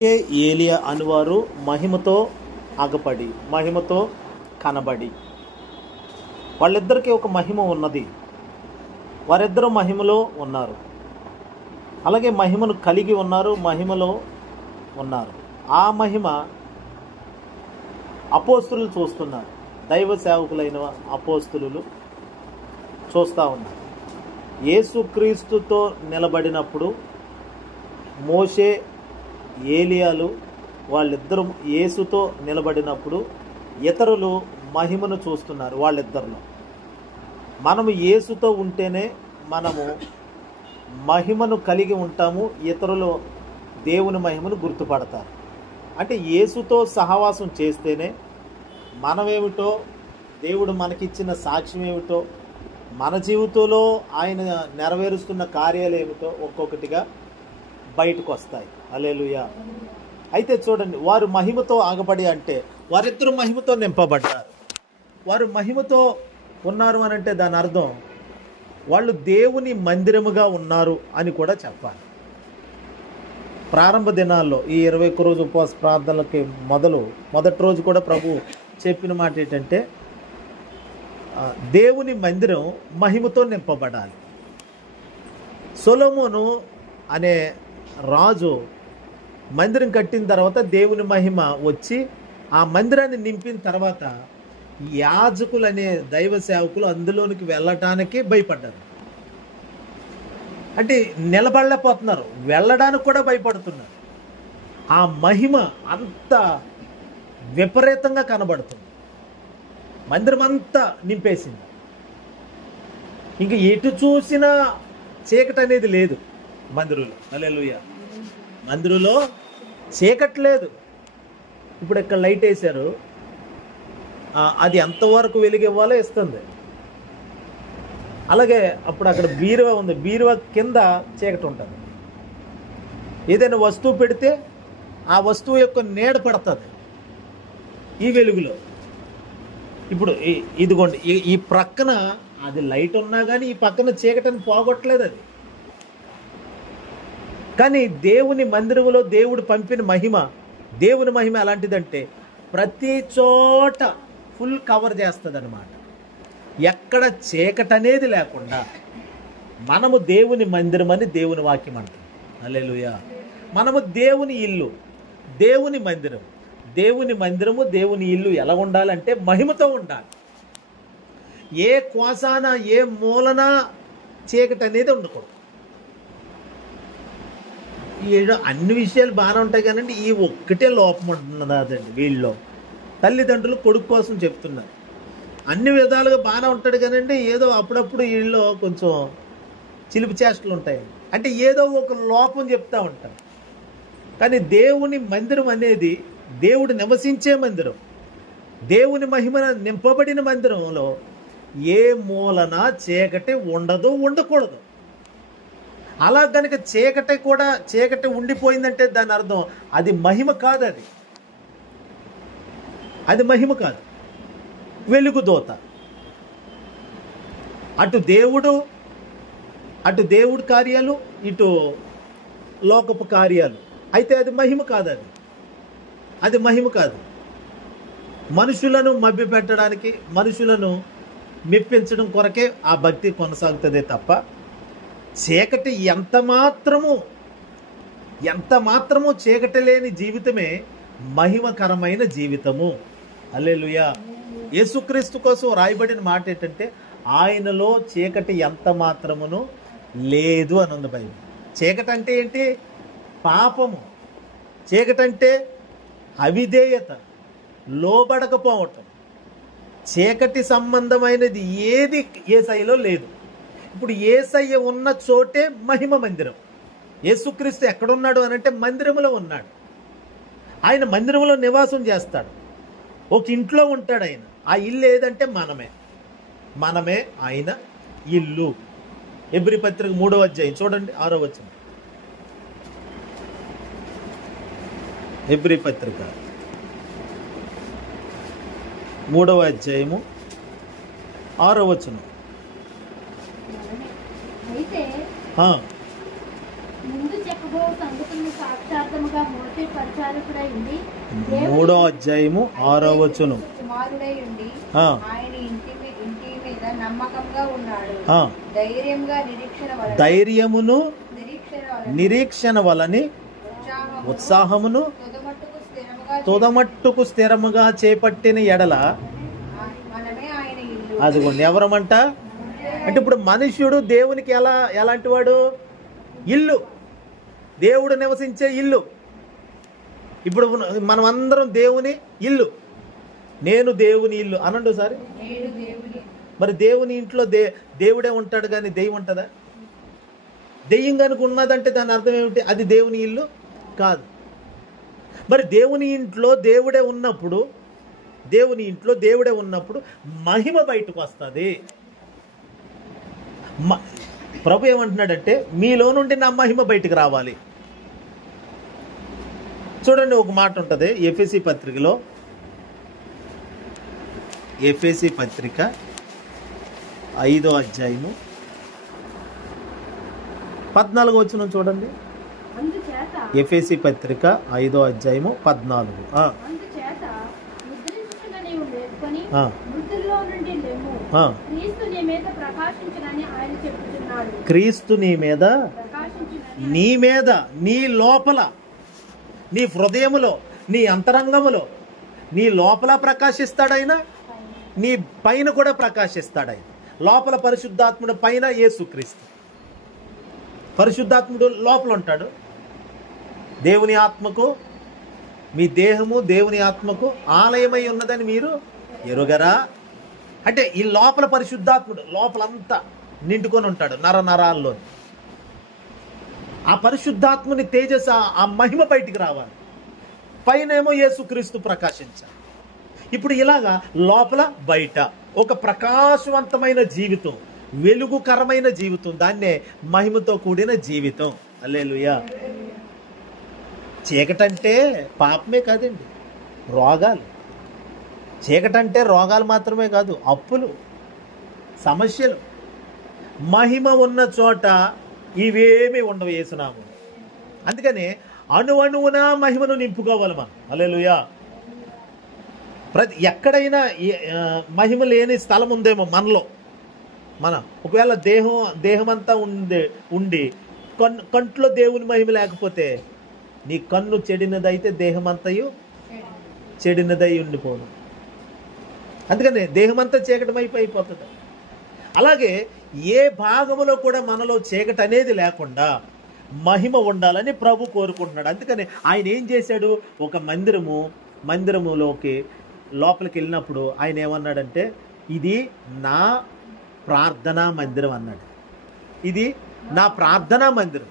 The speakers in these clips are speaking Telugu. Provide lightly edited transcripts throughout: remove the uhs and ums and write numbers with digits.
ఏలియా అనువారు మహిమతో ఆగపడి మహిమతో కనబడి, వాళ్ళిద్దరికీ ఒక మహిమ ఉన్నది. వారిద్దరూ మహిమలో ఉన్నారు, అలాగే మహిమను కలిగి ఉన్నారు, మహిమలో ఉన్నారు. ఆ మహిమ అపోస్తులు చూస్తున్నారు, దైవ సేవకులైన అపోస్తులు చూస్తూ ఉన్నారు. యేసుక్రీస్తుతో నిలబడినప్పుడు మోషే ఏలియాలు వాళ్ళిద్దరూ యేసుతో నిలబడినప్పుడు ఇతరులు మహిమను చూస్తున్నారు. వాళ్ళిద్దరిలో మనము యేసుతో ఉంటేనే మనము మహిమను కలిగి ఉంటాము, ఇతరులు దేవుని మహిమను గుర్తుపడతారు. అంటే యేసుతో సహవాసం చేస్తేనే మనమేమిటో, దేవుడు మనకిచ్చిన సాక్ష్యం ఏమిటో, మన జీవితంలో ఆయన నెరవేరుస్తున్న కార్యాలు ఏమిటో ఒక్కొక్కటిగా బయటకు వస్తాయి. హల్లెలూయా. అయితే చూడండి, వారు మహిమతో ఆగబడి అంటే వారిద్దరూ మహిమతో నింపబడ్డారు. వారు మహిమతో ఉన్నారు అని అంటే దాని అర్థం వాళ్ళు దేవుని మందిరముగా ఉన్నారు అని కూడా చెప్పాలి. ప్రారంభ దినాల్లో ఈ 21 రోజు ఉపవాస ప్రార్థనలకి మొదటి రోజు కూడా ప్రభు చెప్పిన మాట ఏంటంటే దేవుని మందిరం మహిమతో నింపబడాలి. సొలొమోను అనే రాజు మందిరం కట్టిన తర్వాత దేవుని మహిమ వచ్చి ఆ మందిరాన్ని నింపిన తర్వాత యాజకులు అనే దైవ సేవకులు అందులోనికి వెళ్ళటానికి భయపడ్డారు. అంటే నిలబడలేకపోతున్నారు, వెళ్ళడానికి కూడా భయపడుతున్నారు. ఆ మహిమ అంత విపరీతంగా కనబడుతుంది, మందిరం అంతా నింపేసింది. ఇంక ఎటు చూసినా చీకటి అనేది లేదు మందిరంలో. హల్లెలూయా. మందిరంలో చీకటి లేదు. ఇప్పుడు ఇక్కడ లైట్ వేశారు, అది ఎంతవరకు వెలుగు ఇవ్వాలో ఇస్తుంది. అలాగే అప్పుడు అక్కడ బీరువా ఉంది, బీరువా కింద చీకటి ఉంటుంది. ఏదైనా వస్తువు పెడితే ఆ వస్తువు యొక్క నీడ పడుతుంది ఈ వెలుగులో. ఇప్పుడు ఇదిగోండి, ఈ ప్రక్కన అది లైట్ ఉన్నా కానీ ఈ పక్కన చీకటిని పోగొట్టలేదు అది. కానీ దేవుని మందిరంలో దేవుడు పంపిన మహిమ, దేవుని మహిమ ఎలాంటిదంటే ప్రతి చోట ఫుల్ కవర్ చేస్తుంది అన్నమాట. ఎక్కడ చీకటి అనేది లేకుండా మనము దేవుని మందిరం అని దేవుని వాక్యం అంటాం. హల్లెలూయా. మనము దేవుని ఇల్లు, దేవుని మందిరం. దేవుని మందిరము, దేవుని ఇల్లు ఎలా ఉండాలంటే మహిమతో ఉండాలి. ఏ కోసాన ఏ మూలన చీకటి అనేది ఉండకూడదు. అన్ని విషయాలు బాగానే ఉంటాయి కానీ ఈ ఒక్కటే లోపం ఉంటున్నదండి వీళ్ళలో. తల్లిదండ్రులు కొడుకు కోసం చెప్తున్నారు, అన్ని విధాలుగా బాగానే ఉంటాడు కానండి ఏదో అప్పుడప్పుడు వీళ్ళు కొంచెం చిలిపి చేష్టలు ఉంటాయి. అంటే ఏదో ఒక లోపం చెప్తూ ఉంటారు. కానీ దేవుని మందిరం అనేది దేవుడు నివసించే మందిరం, దేవుని మహిమ నింపబడిన మందిరంలో ఏ మూలన చీకటి ఉండదు, ఉండకూడదు. అలా కనుక చీకటి ఉండిపోయిందంటే దాని అర్థం అది మహిమ కాదు, అది మహిమ కాదు, వెలుగుదోత. అటు దేవుడు కార్యాలు, ఇటు లోకపు కార్యాలు. అయితే అది మహిమ కాదు, అది మహిమ కాదు. మనుషులను మభ్యపెట్టడానికి, మనుషులను మెప్పించడం కొరకే ఆ భక్తి కొనసాగుతుందే తప్ప చీకటి ఎంత మాత్రము చీకటి లేని జీవితమే మహిమకరమైన జీవితము. హల్లెలూయా. యేసుక్రీస్తు కోసం రాయబడిన మాట ఏంటంటే ఆయనలో చీకటి ఎంత మాత్రమును లేదు అని ఉంది బైబిల్. చీకటి అంటే ఏంటి? పాపము. చీకటి అంటే అవిధేయత, లోబడకపోవటం. చీకటి సంబంధమైనది ఏది యేసయ్యలో లేదు. ఇప్పుడు యేసయ్య ఉన్న చోటే మహిమ మందిరం. యేసుక్రీస్తు ఎక్కడున్నాడు అని అంటే మందిరంలో ఉన్నాడు. ఆయన మందిరంలో నివాసం చేస్తాడు, ఒక ఇంట్లో ఉంటాడు ఆయన. ఆ ఇల్లు ఏదంటే మనమే ఆయన ఇల్లు. హెబ్రీ పత్రిక 3వ అధ్యాయం చూడండి 6వ వచనం. హెబ్రీ పత్రిక 3వ అధ్యాయము 6వ వచనం. అయితే ముందు చెప్ప జరగబో సంగతులను సాక్షాత్ముగా మోసే పరిచారకుడై ఉండి 3వ అధ్యాయము 6వ వచనం. కుమారుడై ఉండి ఆయన ఇంటి మీద నమ్మకంగా ఉన్నాడు. ధైర్యమును నిరీక్షణ వలని ఉత్సాహమును తుదమట్టుకు స్థిరముగా చేపట్టిన ఎడల అదిగోండి ఎవరమంట అంటే ఇప్పుడు మనుష్యుడు దేవునికి ఎలాంటి వాడు? ఇల్లు, దేవుడు నివసించే ఇల్లు. ఇప్పుడు మనం అందరం దేవుని ఇల్లు. నేను దేవుని ఇల్లు అనండి ఒకసారి. మరి దేవుని ఇంట్లో దేవుడే ఉంటాడు కానీ దెయ్యం ఉంటుందా? దెయ్యం కనుక ఉన్నదంటే దాని అర్థం ఏమిటి? అది దేవుని ఇల్లు కాదు. మరి దేవుని ఇంట్లో దేవుడే ఉన్నప్పుడు మహిమ బయటకు వస్తుంది. ప్రభు ఏమంటున్నాడంటే మీలో నుండి నా మహిమ బయటకు రావాలి. చూడండి ఒక మాట ఉంటుంది ఎఫెసీ పత్రికలో, ఎఫెసీ పత్రిక 5వ అధ్యాయము 14వ వచనం చూడండి. ఎఫెసీ పత్రిక 5వ అధ్యాయము 14. క్రీస్తు నీ మీద నీ లోపల, నీ హృదయములో, నీ అంతరంగములో, నీ లోపల ప్రకాశిస్తాడైనా, నీ పైన కూడా ప్రకాశిస్తాడైనా. లోపల పరిశుద్ధాత్ముడు, పైన యేసుక్రీస్తు. పరిశుద్ధాత్ముడు లోపల ఉంటాడు. దేవుని ఆత్మకు, మీ దేహము దేవుని ఆత్మకు ఆలయమై ఉన్నదని మీరు ఎరుగరా? అంటే ఈ లోపల పరిశుద్ధాత్ముడు లోపలంతా నిండుకొని ఉంటాడు, నరాల్లో. ఆ పరిశుద్ధాత్ముని తేజస్సు, ఆ మహిమ బయటికి రావాలి. పైనేమో యేసుక్రీస్తు ప్రకాశించాలి. ఇప్పుడు ఇలాగా లోపల బయట ఒక ప్రకాశవంతమైన జీవితం, వెలుగుకరమైన జీవితం, దాన్నే మహిమతో కూడిన జీవితం. హల్లెలూయా. చీకటంటే పాపమే కాదండి, రోగాలు. చీకటంటే రోగాలు మాత్రమే కాదు, అప్పులు, సమస్యలు. మహిమ ఉన్న చోట ఇవేమీ ఉండవు యేసునామం. అందుకని అణువణువున మహిమను నింపుకోవాలి మనం. హల్లెలూయా. ఎక్కడైనా మహిమ లేని స్థలం ఉందేమో మనలో. ఒకవేళ దేహమంతా ఉండి కంట్లో దేవుని మహిమ లేకపోతే నీ కన్ను చెడినదైతే దేహమంతయు చెడినదై ఉండిపోను. అందుకని దేహమంతా చీకటమైపోతుంది. అలాగే ఏ భాగములో కూడా మనలో చీకటి అనేది లేకుండా మహిమ ఉండాలని ప్రభు కోరుకుంటున్నాడు. అందుకని ఆయన ఏం చేశాడు? ఒక మందిరములోకి లోపలికి వెళ్ళినప్పుడు ఆయన ఏమన్నాడంటే ఇది నా ప్రార్థనా మందిరం అన్నాడు. ఇది నా ప్రార్థనా మందిరం.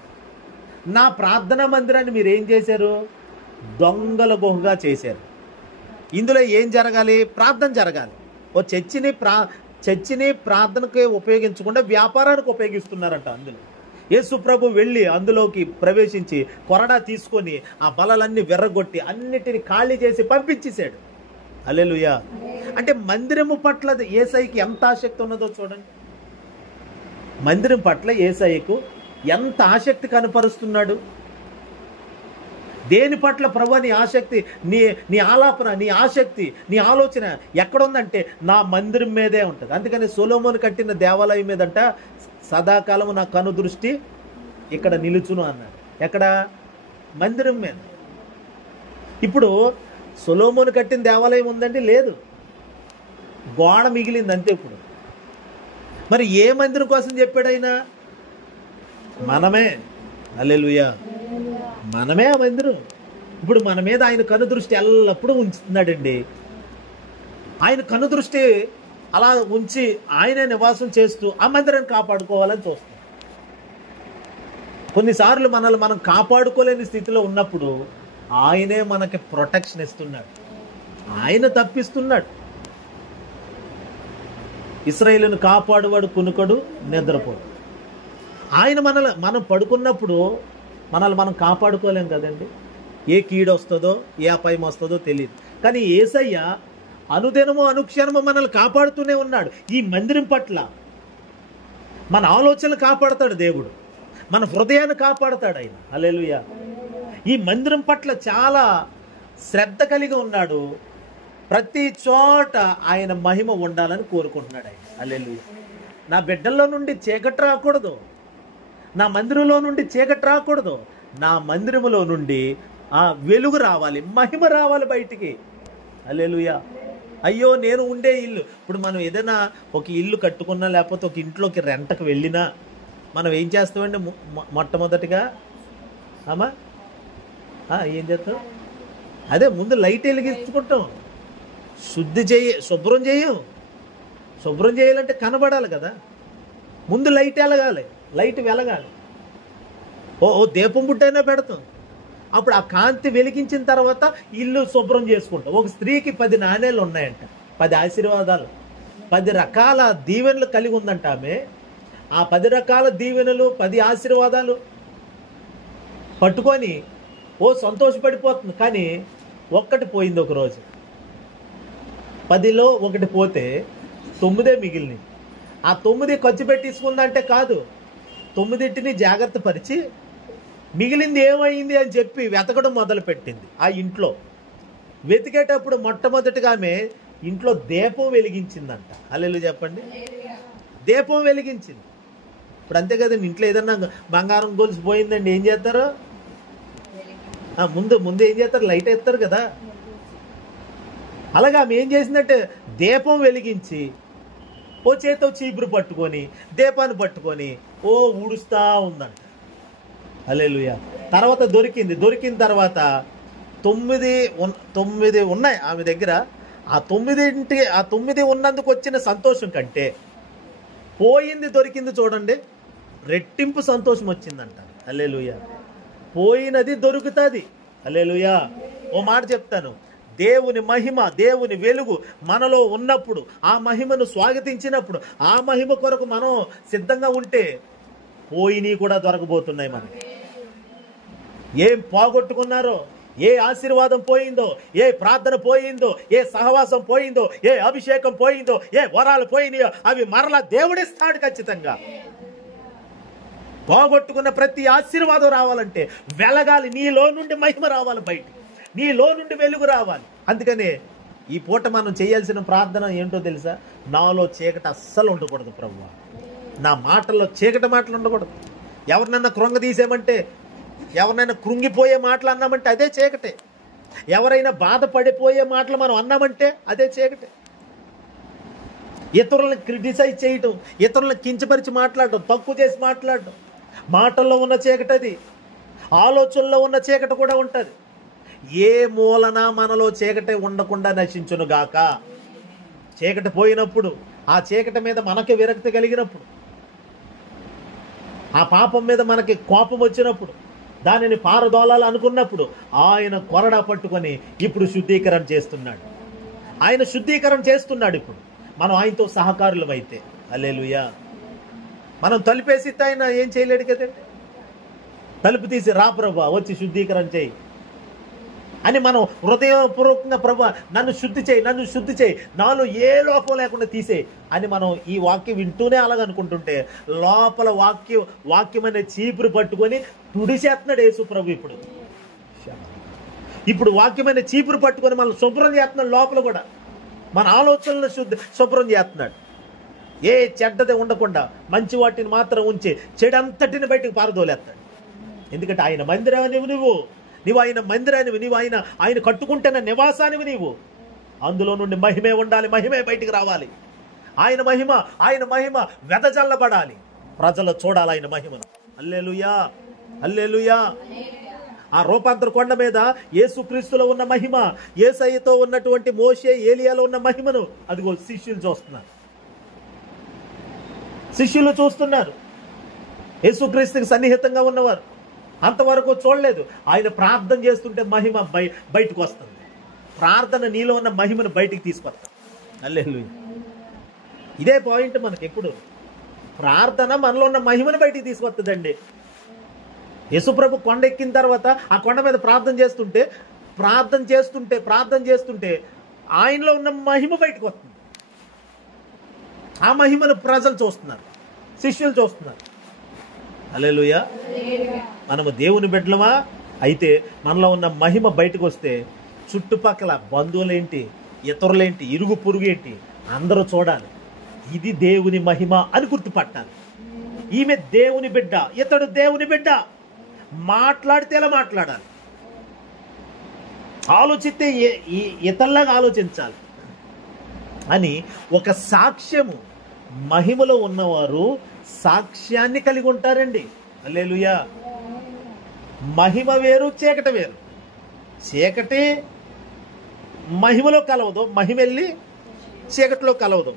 నా ప్రార్థనా మందిరాన్ని మీరు ఏం చేశారు? దొంగల గుహగా చేశారు. ఇందులో ఏం జరగాలి? ప్రార్థన జరగాలి. ఓ చర్చిని ప్రార్థనకి ఉపయోగించకుండా వ్యాపారానికి ఉపయోగిస్తున్నారంట. అందులో యేసు ప్రభు వెళ్ళి అందులోకి ప్రవేశించి కొరడా తీసుకొని ఆ బలలన్నీ వెర్రగొట్టి అన్నిటిని ఖాళీ చేసి పంపించేశాడు. హల్లెలూయా. అంటే మందిరము పట్ల యేసయ్యకి ఎంత ఆసక్తి ఉన్నదో చూడండి. మందిరం పట్ల యేసయ్యకు ఎంత ఆసక్తి కనపరుస్తున్నాడు. దేని పట్ల ప్రభు నీ ఆసక్తి, నీ ఆలాపన, నీ ఆసక్తి, నీ ఆలోచన ఎక్కడుందంటే నా మందిరం మీదే ఉంటుంది. అందుకని సొలొమోను కట్టిన దేవాలయం మీదంట సదాకాలము నా కను దృష్టి ఇక్కడ నిలుచును అన్నాడు. ఎక్కడ? మందిరం మీద. ఇప్పుడు సొలొమోను కట్టిన దేవాలయం ఉందండి? లేదు, గోడ మిగిలింది అంతే. ఇప్పుడు మరి ఏ మందిరం కోసం చెప్పాడు ఆయన? మనమే. హల్లెలూయా. మనమే ఆ మందిరం. ఇప్పుడు మన మీద ఆయన కనుదృష్టి ఎల్లప్పుడూ ఉంచుతున్నాడండి. ఆయన కనుదృష్టి అలా ఉంచి ఆయనే నివాసం చేస్తూ ఆ మందిరాన్ని కాపాడుకోవాలని చూస్తాం. కొన్నిసార్లు మనల్ని మనం కాపాడుకోలేని స్థితిలో ఉన్నప్పుడు ఆయనే మనకి ప్రొటెక్షన్ ఇస్తున్నాడు, ఆయన తప్పిస్తున్నాడు. ఇశ్రాయేలును కాపాడువాడు కునుకడు నిద్రపోడు. ఆయన మనం పడుకున్నప్పుడు మనల్ని మనం కాపాడుకోలేం కదండి. ఏ కీడు వస్తుందో ఏ అపాయం వస్తుందో తెలియదు. కానీ యేసయ్య అనుదినము అనుక్షణము మనల్ని కాపాడుతూనే ఉన్నాడు. ఈ మందిరం పట్ల మన ఆలోచనలు కాపాడుతాడు దేవుడు. మన హృదయాన్ని కాపాడతాడు ఆయన. హల్లెలూయా. ఈ మందిరం పట్ల చాలా శ్రద్ధ కలిగి ఉన్నాడు. ప్రతి చోట ఆయన మహిమ ఉండాలని కోరుకుంటున్నాడు ఆయన. హల్లెలూయా. నా బిడ్డల్లో నుండి చీకటి రాకూడదు, నా మందిరంలో నుండి చీకటి రాకూడదు, నా మందిరములో నుండి ఆ వెలుగు రావాలి, మహిమ రావాలి బయటికి. హల్లెలూయా. అయ్యో నేను ఉండే ఇల్లు, ఇప్పుడు మనం ఏదైనా ఒక ఇల్లు కట్టుకున్నా లేకపోతే ఒక ఇంట్లోకి రెంట్కి వెళ్ళినా మనం ఏం చేస్తామండి? మొట్టమొదటిగా అమ్మా ఏం చేస్తాం? అదే ముందు లైట్ వెలిగించుకుంటాం, శుభ్రం చేయాలంటే కనబడాలి కదా, ముందు లైట్ వెలగాలి, లైట్ వెలగాలి. ఓ దీపం బుట్టైనా పెడతాం, అప్పుడు ఆ కాంతి వెలిగించిన తర్వాత ఇల్లు శుభ్రం చేసుకుంటాం. ఒక స్త్రీకి 10 నాణేలు ఉన్నాయంట, 10 ఆశీర్వాదాలు, 10 రకాల దీవెనలు కలిగి ఉందంట ఆమె. ఆ 10 రకాల దీవెనలు, 10 ఆశీర్వాదాలు పట్టుకొని సంతోషపడిపోతుంది. కానీ ఒక్కటి పోయింది. ఒకరోజు 10లో ఒకటి పోతే 9 మిగిలినాయి. ఆ 9 ఖర్చు పెట్టించుకుందంటే కాదు, 9టిని జాగ్రత్త పరిచి మిగిలింది ఏమైంది అని చెప్పి వెతకడం మొదలుపెట్టింది. ఆ ఇంట్లో వెతికేటప్పుడు మొట్టమొదటిగా ఆమె ఇంట్లో దీపం వెలిగించిందంట. హల్లెలూయా చెప్పండి. దీపం వెలిగించింది. ఇప్పుడు అంతే కదండి, ఇంట్లో ఏదన్నా బంగారం గొలుసు పోయిందండి ఏం చేస్తారు? ముందు ఏం చేస్తారు? లైట్ ఎత్తారు కదా. అలాగే ఆమె ఏం చేసిందంటే దీపం వెలిగించి చేతో చీపురు పట్టుకొని దీపాన్ని పట్టుకొని ఊడుస్తా ఉందంట. హల్లెలూయా. తర్వాత దొరికిన తర్వాత 9 ఉన్నాయి ఆమె దగ్గర. ఆ 9 ఉన్నందుకు వచ్చిన సంతోషం కంటే దొరికింది చూడండి, రెట్టింపు సంతోషం వచ్చిందంట. హల్లెలూయా. పోయినది దొరుకుతుంది. హల్లెలూయా. ఓ మాట చెప్తాను, దేవుని మహిమ, దేవుని వెలుగు మనలో ఉన్నప్పుడు, ఆ మహిమను స్వాగతించినప్పుడు, ఆ మహిమ కొరకు మనం సిద్ధంగా ఉంటే పోయినవి కూడా దొరకబోతున్నాయి మనకి. ఏం పోగొట్టుకున్నారో, ఏ ఆశీర్వాదం పోయిందో, ఏ ప్రార్థన పోయిందో, ఏ సహవాసం పోయిందో, ఏ అభిషేకం పోయిందో, ఏ వరాలు పోయినాయో అవి మరలా దేవుడిస్తాడు ఖచ్చితంగా. పోగొట్టుకున్న ప్రతి ఆశీర్వాదం రావాలంటే వెలగాలి, నీలో నుండి మహిమ రావాలి, బయట నీలో నుండి వెలుగు రావాలి. అందుకనే ఈ పూట మనం చేయాల్సిన ప్రార్థన ఏంటో తెలుసా? నాలో చీకటి అస్సలు ఉండకూడదు ప్రభువా, నా మాటల్లో చీకటి మాటలు ఉండకూడదు. ఎవరినైనా కృంగదీసేమంటే, ఎవరినైనా కృంగిపోయే మాటలు అన్నామంటే అదే చీకటే. ఎవరైనా బాధపడిపోయే మాటలు మనం అన్నామంటే అదే చీకటే. ఇతరులను క్రిటిసైజ్ చేయటం, ఇతరులను కించపరిచి మాట్లాడటం, తక్కువ చేసి మాట్లాడటం, మాటల్లో ఉన్న చీకటి అది. ఆలోచనలో ఉన్న చీకటి కూడా ఉంటుంది. ఏ మూలన మనలో చీకటి ఉండకుండా నశించును గాక. చీకటి పోయినప్పుడు, ఆ చీకటి మీద మనకి విరక్తి కలిగినప్పుడు, ఆ పాపం మీద మనకి కోపం వచ్చినప్పుడు, దానిని పారదోలాలి అనుకున్నప్పుడు ఆయన కొరడా పట్టుకొని ఇప్పుడు శుద్ధీకరణ చేస్తున్నాడు. ఆయన శుద్ధీకరణ చేస్తున్నాడు. ఇప్పుడు మనం ఆయనతో సహకారులం అయితే. హల్లెలూయా. మనం తలుపేసి ఆయన ఏం చేయలేడు కదండి. తలుపు తీసి రా ప్రభువా వచ్చి శుద్ధీకరణ చేయి అని మనం హృదయపూర్వకంగా ప్రభువా నన్ను శుద్ధి చేయి, నాలో ఏ లోపం లేకుండా తీసేయి అని మనం ఈ వాక్యం వింటూనే అలాగనుకుంటుంటే లోపల వాక్యం అనే చీపురు పట్టుకొని తుడిచేస్తున్నాడు యేసు ప్రభు. ఇప్పుడు వాక్యం అనే చీపురు పట్టుకొని మనం శుభ్రం చేస్తున్నాడు. లోపల కూడా మన ఆలోచనలు శుభ్రం చేస్తున్నాడు. ఏ చెడ్డది ఉండకుండా మంచి వాటిని మాత్రం ఉంచి చెడంతటిని బయటకు పారదోలేస్తాడు. ఎందుకంటే ఆయన మందిరానివి నువ్వు ఆయన మందిరానివి, నీవు ఆయన కట్టుకుంటున్న నివాసానివి నీవు. అందులో నుండి మహిమే ఉండాలి, మహిమే బయటికి రావాలి. ఆయన మహిమ వెదజల్లబడాలి, ప్రజలు చూడాలి ఆయన మహిమను. హల్లెలూయా, హల్లెలూయా. ఆ రూపాంతర కొండ మీద యేసుక్రీస్తులో ఉన్న మహిమ, యేసయ్యతో ఉన్నటువంటి మోషే ఏలియాలో ఉన్న మహిమను అదిగో శిష్యులు చూస్తున్నారు. యేసుక్రీస్తుకి సన్నిహితంగా ఉన్నవారు అంతవరకు చూడలేదు. ఆయన ప్రార్థన చేస్తుంటే మహిమ బయటకు వస్తుంది. ప్రార్థన నీలో ఉన్న మహిమను బయటికి తీసుకొస్తాం. హల్లెలూయా. ఇదే పాయింట్ మనకి ఎప్పుడు. ప్రార్థన మనలో ఉన్న మహిమను బయటికి తీసుకొస్తుందండి. యేసుప్రభు కొండ ఎక్కిన తర్వాత ఆ కొండ మీద ప్రార్థన చేస్తుంటే ఆయనలో ఉన్న మహిమ బయటకు వస్తుంది. ఆ మహిమను ప్రజలు చూస్తున్నారు, శిష్యులు చూస్తున్నారు. హల్లెలూయా. మనము దేవుని బిడ్డలమా అయితే మనలో ఉన్న మహిమ బయటకు వస్తే చుట్టుపక్కల బంధువులేంటి, ఇతరులేంటి, ఇరుగు పొరుగు ఏంటి అందరూ చూడాలి, ఇది దేవుని మహిమ అని గుర్తుపట్టాలి. ఈమె దేవుని బిడ్డ, ఇతడు దేవుని బిడ్డ, మాట్లాడితే ఎలా మాట్లాడాలి, ఆలోచిస్తే ఇతరులాగా ఆలోచించాలి అని ఒక సాక్ష్యము. మహిమలో ఉన్నవారు సాక్ష్యాన్ని కలిగి ఉంటారండి. హల్లెలూయా. మహిమ వేరు, చీకటి వేరు. చీకటి మహిమలో కలవదు, మహిమ వెళ్ళి చీకటిలో కలవదు.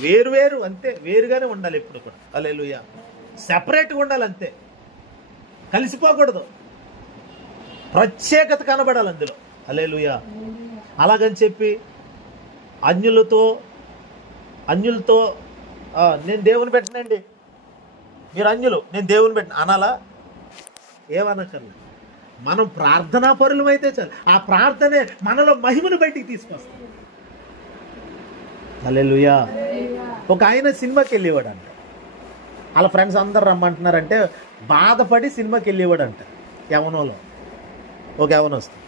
వేరు వేరు అంతే, వేరుగానే ఉండాలి ఎప్పుడు కూడా. హల్లెలూయా. సెపరేట్గా ఉండాలి అంతే, కలిసిపోకూడదు. ప్రత్యేకత కనబడాలి అందులో. హల్లెలూయా. అలాగని చెప్పి అన్యులతో నేను దేవుని పెట్టనండి, మీరు అన్యులు, నేను దేవుని పెట్టను అనాలా? ఏమనక్కర్లేదు. మనం ప్రార్థనా పరులం అయితే చాలు, ఆ ప్రార్థనే మనలో మహిమను బయటికి తీసుకొస్తాం. హల్లెలూయా. ఒక ఆయన సినిమాకి వెళ్ళేవాడు అంట, వాళ్ళ ఫ్రెండ్స్ అందరు రమ్మంటున్నారంటే బాధపడి సినిమాకి వెళ్ళేవాడు అంట. యవనంలో ఒక యవనస్తుడు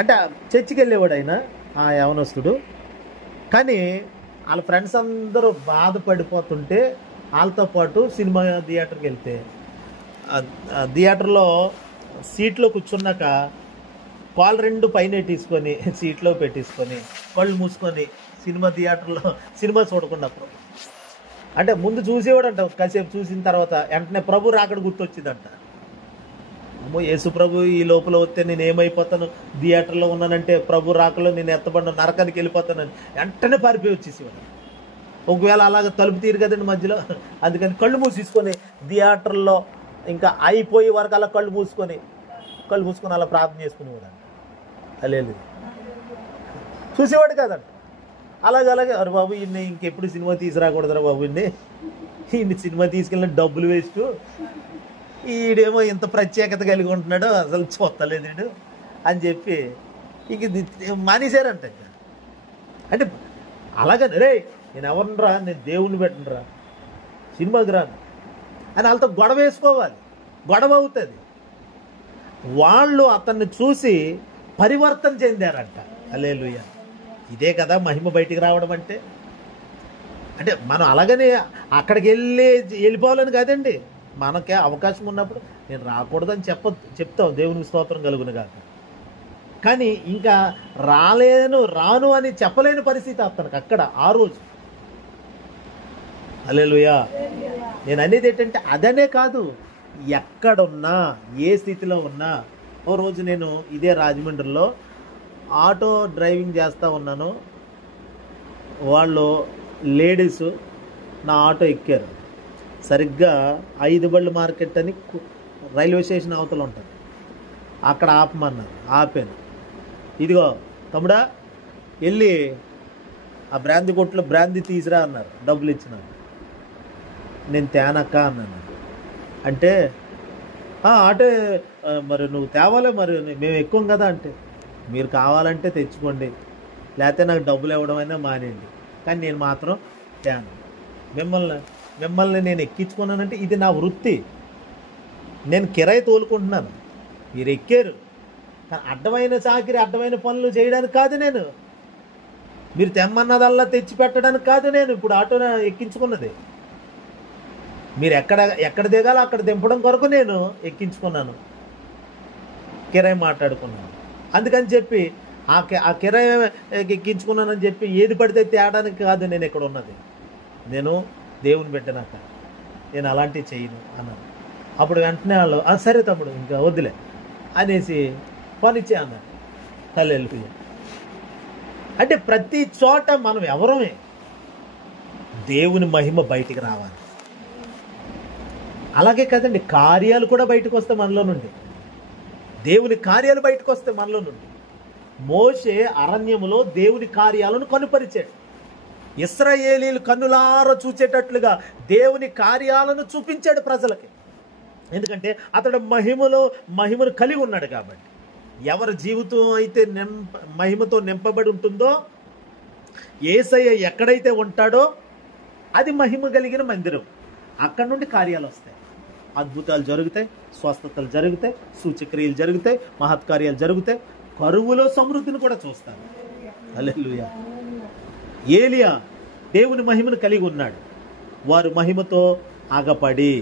అంటే చర్చికి వెళ్ళేవాడు ఆయన, ఆ యవనస్తుడు. కానీ వాళ్ళ ఫ్రెండ్స్ అందరూ బాధపడిపోతుంటే వాళ్ళతో పాటు సినిమా థియేటర్కి వెళ్తే థియేటర్లో సీట్లో కూర్చున్నాక కాళ్ళు రెండు పైన తీసుకొని సీట్లో పెట్టేసుకొని కళ్ళు మూసుకొని సినిమా థియేటర్లో సినిమా చూడకుండా అంటే ముందు చూసేవాడంట, కాసేపు చూసిన తర్వాత వెంటనే ప్రభు రాకడ గుర్తొచ్చిందంట. అమ్మో యేసు ప్రభు ఈ లోపల వస్తే నేను ఏమైపోతాను, థియేటర్లో ఉన్నానంటే ప్రభు రాకలో నేను ఎత్తబడిన నరకానికి వెళ్ళిపోతానని వెంటనే పారిపోయి వచ్చేసేవాడు. ఒకవేళ అలాగ తలుపు తీరు కదండి మధ్యలో, అందుకని కళ్ళు మూసేసుకొని థియేటర్లో ఇంకా అయిపోయే వరకు అలా కళ్ళు మూసుకొని అలా ప్రార్థన చేసుకునేవాడు. లేదు చూసేవాడు కదండి. అలాగే అరే బాబు ఈయన్ని ఇంకెప్పుడు సినిమా తీసుకురాకూడదురా బాబు, ఈయన్ని సినిమా తీసుకెళ్ళిన డబ్బులు వేస్ట్, ఈడేమో ఇంత ప్రత్యేకత కలిగి ఉంటున్నాడు, అసలు చూస్తలేదు అని చెప్పి ఇంక మానేశారంట. అంటే అలాగని రే నేను ఎవరినరా, నేను దేవుణ్ణి పెట్టనురా, సినిమాకి రాను అని వాళ్ళతో గొడవ వేసుకోవాలి. గొడవ అవుతుంది. వాళ్ళు అతన్ని చూసి పరివర్తన చెందారంట. హల్లెలూయా. ఇదే కదా మహిమ బయటికి రావడం అంటే. అంటే మనం అలాగనే అక్కడికి వెళ్ళిపోవాలని కాదండి, మనకే అవకాశం ఉన్నప్పుడు నేను రాకూడదని చెప్తాం, దేవునికి స్తోత్రం కలుగును గాక. కానీ ఇంకా రాను అని చెప్పలేని పరిస్థితి అతనికి అక్కడ ఆ రోజు. హల్లెలూయా. నేను అనేది ఏంటంటే అదనే కాదు, ఎక్కడున్నా ఏ స్థితిలో ఉన్నా. ఓ రోజు నేను ఇదే రాజమండ్రిలో ఆటో డ్రైవింగ్ చేస్తూ ఉన్నాను, వాళ్ళు లేడీస్ నా ఆటో ఎక్కారు. సరిగ్గా 5 బళ్ళు మార్కెట్ అని రైల్వే స్టేషన్ అవతల ఉంటుంది, అక్కడ ఆపమన్నారు. ఆపాను. ఇదిగో తమ్ముడా వెళ్ళి ఆ బ్రాందీ కొట్లో బ్రాందీ తీసురా అన్నారు. డబ్బులు ఇచ్చినారు. నేను తేనక్క అన్నాను. అంటే ఆటో మరి నువ్వు తేవాలే, మరి మేము ఎక్కువ కదా అంటే, మీరు కావాలంటే తెచ్చుకోండి, లేకపోతే నాకు డబ్బులు ఇవ్వడం అయినా మానేయండి, కానీ నేను మాత్రం తేను. మిమ్మల్ని నేను ఎక్కించుకున్నానంటే ఇది నా వృత్తి, నేను కిరాయి తోలుకుంటున్నాను, మీరు ఎక్కారు. కానీ అడ్డమైన చాకిరి అడ్డమైన పనులు చేయడానికి కాదు, నేను మీరు తెమ్మన్నదల్లా తెచ్చి పెట్టడానికి కాదు నేను ఇప్పుడు ఆటో ఎక్కించుకున్నది. మీరు ఎక్కడ దిగాలో అక్కడ దింపడం కొరకు నేను ఎక్కించుకున్నాను, కిరాయి మాట్లాడుకున్నాను. అందుకని చెప్పి ఆ కిరాయి ఎక్కించుకున్నానని చెప్పి ఏది పడితే తేడానికి కాదు నేను ఇక్కడ ఉన్నది. నేను దేవుని పెట్టినాక నేను అలాంటివి చేయను అన్నాను. అప్పుడు వెంటనే వాళ్ళు సరే తమ్ముడు ఇంకా వద్దులే అనేసి పనిచ్చే అన్నారు. హల్లెలూయా. అంటే ప్రతి చోట మనం ఎవరమే దేవుని మహిమ బయటికి రావాలి. అలాగే కదండి కార్యాలు కూడా బయటకు వస్తాయి మనలో నుండి, దేవుని కార్యాలు బయటకు వస్తాయి మనలో నుండి. మోషే అరణ్యములో దేవుని కార్యాలను కనుపరిచాడు. ఇశ్రాయేలీలు కన్నులారా చూచేటట్లుగా దేవుని కార్యాలను చూపించాడు ప్రజలకి. ఎందుకంటే అతడు మహిమను కలిగి ఉన్నాడు కాబట్టి. ఎవరి జీవితం అయితే మహిమతో నింపబడి ఉంటుందో, యేసయ్య ఎక్కడైతే ఉంటాడో అది మహిమ కలిగిన మందిరం. అక్కడ నుండి కార్యాలు వస్తాయి. అద్భుతాలు జరుగుతాయి, స్వస్థతలు జరుగుతాయి, సూచక్రియలు జరుగుతాయి, మహత్కార్యాలు జరుగుతాయి. కరువులో సమృద్ధిని కూడా చూస్తాను. హల్లెలూయా. ఏలియా దేవుని మహిమను కలిగి ఉన్నాడు. వారు మహిమతో ఆగపడి,